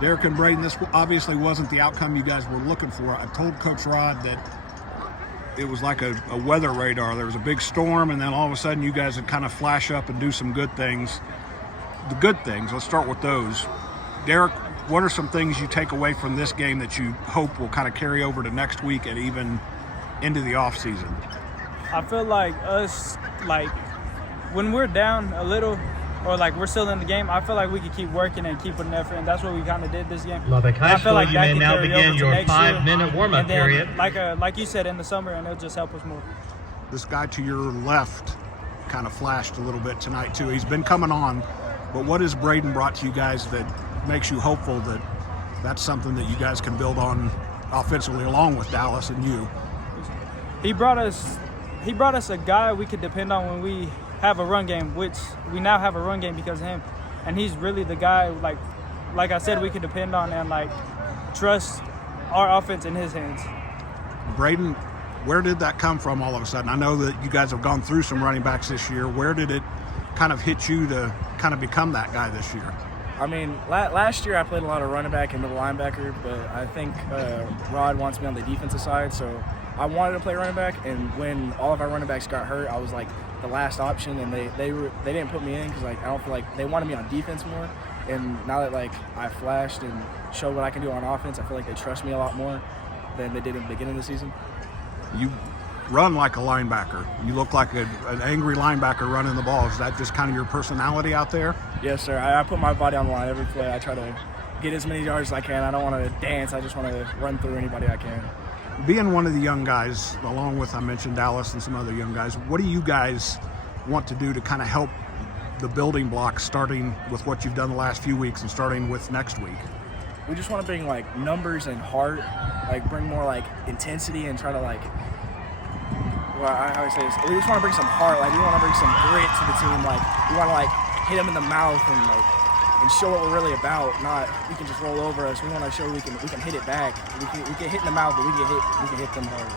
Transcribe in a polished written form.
Derek and Braiden, this obviously wasn't the outcome you guys were looking for. I told Coach Rod that it was like a weather radar. There was a big storm, and then all of a sudden you guys would kind of flash up and do some good things. The good things, let's start with those. Derek, what are some things you take away from this game that you hope will kind of carry over to next week and even into the off season? I feel like us, like when we're down a little or like we're still in the game, I feel like we can keep working and keep putting effort, and that's what we kind of did this game. Lubbock High School, like you may now begin your 5-minute warm-up period. Like you said, in the summer, and it'll just help us more. This guy to your left kind of flashed a little bit tonight too. He's been coming on, but what has Braiden brought to you guys that makes you hopeful that that's something that you guys can build on offensively along with Dallas and you? He brought us a guy we could depend on when we have a run game, which we now have a run game because of him. And he's really the guy, like I said, we could depend on and like trust our offense in his hands. Braiden, where did that come from all of a sudden? I know that you guys have gone through some running backs this year. Where did it kind of hit you to kind of become that guy this year? I mean, last year I played a lot of running back and middle linebacker, but I think Rod wants me on the defensive side, so I wanted to play running back. And when all of our running backs got hurt, I was like the last option, and they didn't put me in because like I don't feel like they wanted me on defense more. And now that like I flashed and showed what I can do on offense, I feel like they trust me a lot more than they did in the beginning of the season. You run like a linebacker. You look like an angry linebacker running the ball. Is that just kind of your personality out there? Yes, sir. I put my body on the line every play. I try to get as many yards as I can. I don't want to dance. I just want to run through anybody I can. Being one of the young guys, along with, I mentioned Dallas and some other young guys, what do you guys want to do to kind of help the building blocks, starting with what you've done the last few weeks and starting with next week? We just want to bring like numbers and heart, like bring more like intensity and try to like, well, I would say this, we just want to bring some heart. Like we want to bring some grit to the team. Like we want to like hit them in the mouth and show what we're really about. Not you can just roll over us. We want to show we can hit it back. We can hit in the mouth, but we can hit them hard.